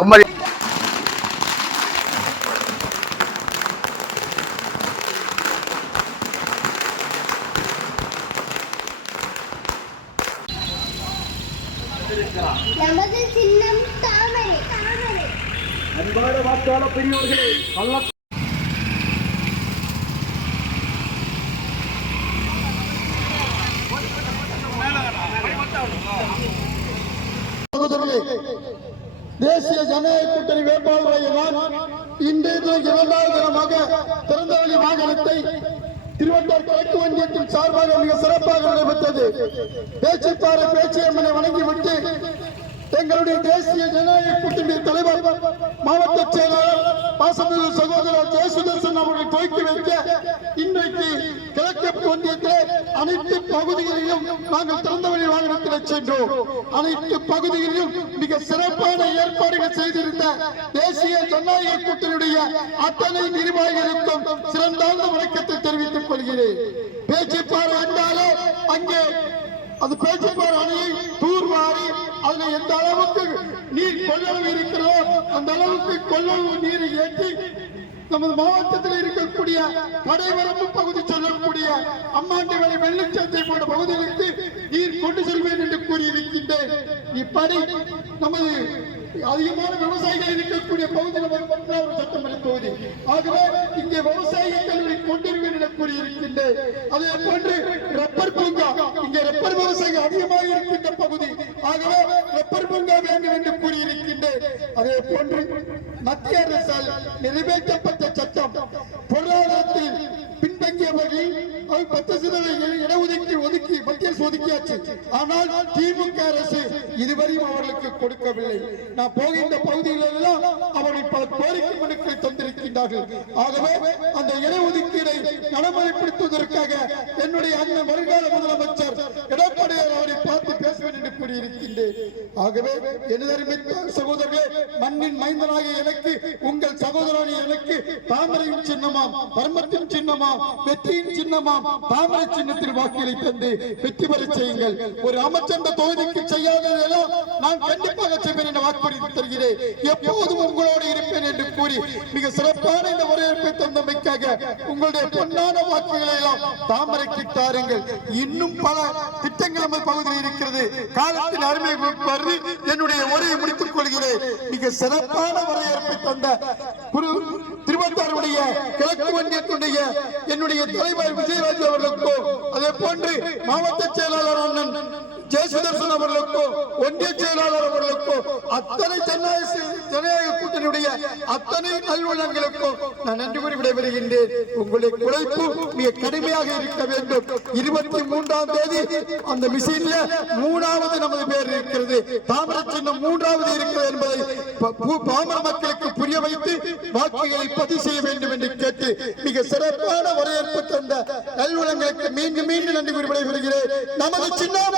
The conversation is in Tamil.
குமரி நமது சின்னம் தாமரை. அன்பான வாக்காள பெரியோர்களே, தேசிய ஜனநாயக கூட்டணி வேட்பாளராக நான் இன்றைய இரண்டாவது தினமாக திறந்தவெளி வாகனத்தை திருவள்ளூர் கிழக்கு ஒன்றியத்தின் சார்பாக மிக சிறப்பாக நடைபெற்றது. பேச்சுப்பாறை பேச்சியம்மனை வணங்கிவிட்டு எங்களுடைய தேசிய ஜனநாயக கூட்டணி தலைவர் மாவட்ட செயலாளர் பாசமிகு சகோதரர் ஜெயசுதர்சன் அவர்கள் துவக்கி வைக்க இன்றைக்கு கிழக்கு ஒன்றியத்தில் அனைத்து பகுதிகளிலும் நாங்கள் திறந்தவெளி வாகனத்தில் சென்றோம். அனைத்து பகுதிகளிலும் மிக சிறப்பான ஏற்பாடுகள் செய்திருந்த தேசிய ஜனநாயக கூட்டணியுடைய அத்தனை நிர்வாகிகளுக்கும் சிறந்தாழ்ந்த வணக்கத்தை தெரிவித்துக் கொள்கிறேன். பேச்சுப்பாறை என்றாலே அங்கே அது பேச்சுப்பாறை அணையை தூர்வாரி அதுல எந்த அளவுக்கு நீர் கொள்ளளவு இருக்கிறதோ அந்த அளவுக்கு கொள்ளளவு நீரை ஏற்றி நமது மாவட்டத்தில் இருக்கக்கூடிய கடைவரம்பு பகுதி சொல்லக்கூடிய அம்மாண்டிவளை வெள்ளச்சந்தை போன்ற பகுதிகளுக்கு நீர் கொண்டு செல்வேன் என்று கூறியிருக்கின்றேன். இப்படி நமது அதிகமான விவசாயிகள் இருக்கக்கூடிய பகுதியில் சட்டமன்ற தொகுதி. ஆகவே இங்கே விவசாயிகள் கல்வி கொண்டிருவேன் என கூறியிருக்கின்றேன். அதே போன்று ரப்பர் பூங்கா, இங்கே ரப்பர் விவசாயிகள் அதிகமாக இருக்கின்ற பகுதி. ஆகவே ரப்பர் பூங்கா வேண்டும் என்று கூறியிருக்கின்றேன். அதே போன்று மத்திய அரசால் நிறைவேற்றப்பட்ட சட்டம் பொருளாதாரத்தில் பின்தங்கியவர்கள் 10% இடஒதுக்கீடு ஒதுக்கி மத்திய ஒதுக்கியாச்சு. ஆனால் திமுக அரசு இதுவரையும் அவர்களுக்கு கொடுக்கவில்லை. நான் போகின்ற பகுதிகளெல்லாம் அவர்கள் பல கோரிக்கை மனுக்களை தந்திருக்கின்றார்கள். ஆகவே அந்த இடஒதுக்கீடை நடைமுறைப்படுத்துவதற்காக என்னுடைய அண்ணன் வருங்கால முதலமைச்சர் எடப்பாடியார் அவரை பார்த்து பேசுவேன் என்று கூறியிருக்கின்றேன். ஆகவே எனதருமை சகோதரர்களே, மண்ணின் மைந்தனாக எனக்கு உங்கள் சகோதரனை எனக்கு தாமரையின் சின்னமாம், பரமத்தின் சின்னமாம், வெற்றியின் சின்னமாம் தாமரை சின்னத்தில் வாக்குகளை தந்து வெற்றி பெற செய்யுங்கள். ஒரு அமைச்சர் தொகுதிக்கு செய்யாததெல்லாம் நான் கண்டிப்பாக செய்வேன் என்ற வாக்குறுதி தருகிறேன். எப்போதும் உங்களோடு இருப்பேன் என்று கூறி மிக சிறப்பான இந்த வரவேற்பை தந்தமைக்காக உங்களுடைய பொன்னான வாக்குகளை எல்லாம் தாமரைக்கு தாருங்கள். இன்னும் பல திட்டங்கள் நம்ம பகுதியில் இருக்கிறது. காலத்தின் அருமை வருது. என்னுடைய உரையை முடித்துக் கொள்கிறேன். மிக சிறப்பான வரவேற்பை தந்த திருவட்டாருடைய கிழக்கு ஒன்றியத்துடைய என்னுடைய தலைவர் விஜயராஜ் அவர்களுக்கோ, அதே போன்று மாவட்ட செயலாளர் அண்ணன் ஜெயசுதர்சன் அவர்களுக்கோ, ஒன்றிய செயலாளர் அவர்களுக்கோ, அத்தனை ஜனநாயக கூட்டணியுடைய அத்தனை நல்வளங்களுக்கோ நான் நன்றி கூறி விடைபெறுகின்றேன். உங்களுடைய உழைப்பு மிக கடுமையாக இருக்க வேண்டும். 23ஆம் தேதி அந்த மிஷின்ல 3வது நமது பேர் இருக்கிறது. தாமரை சின்னம் 3வது இருக்கிறது என்பதை பாமர மக்களுக்கு புரிய வைத்து வாக்குகளை பதிவு செய்ய வேண்டும் என்று கேட்டு மிக சிறப்பான வரவேற்பு தந்த நல்வளங்களுக்கு மீண்டும் மீண்டும் நன்றி கூறி விடைபெறுகிறேன். நமது சின்னம்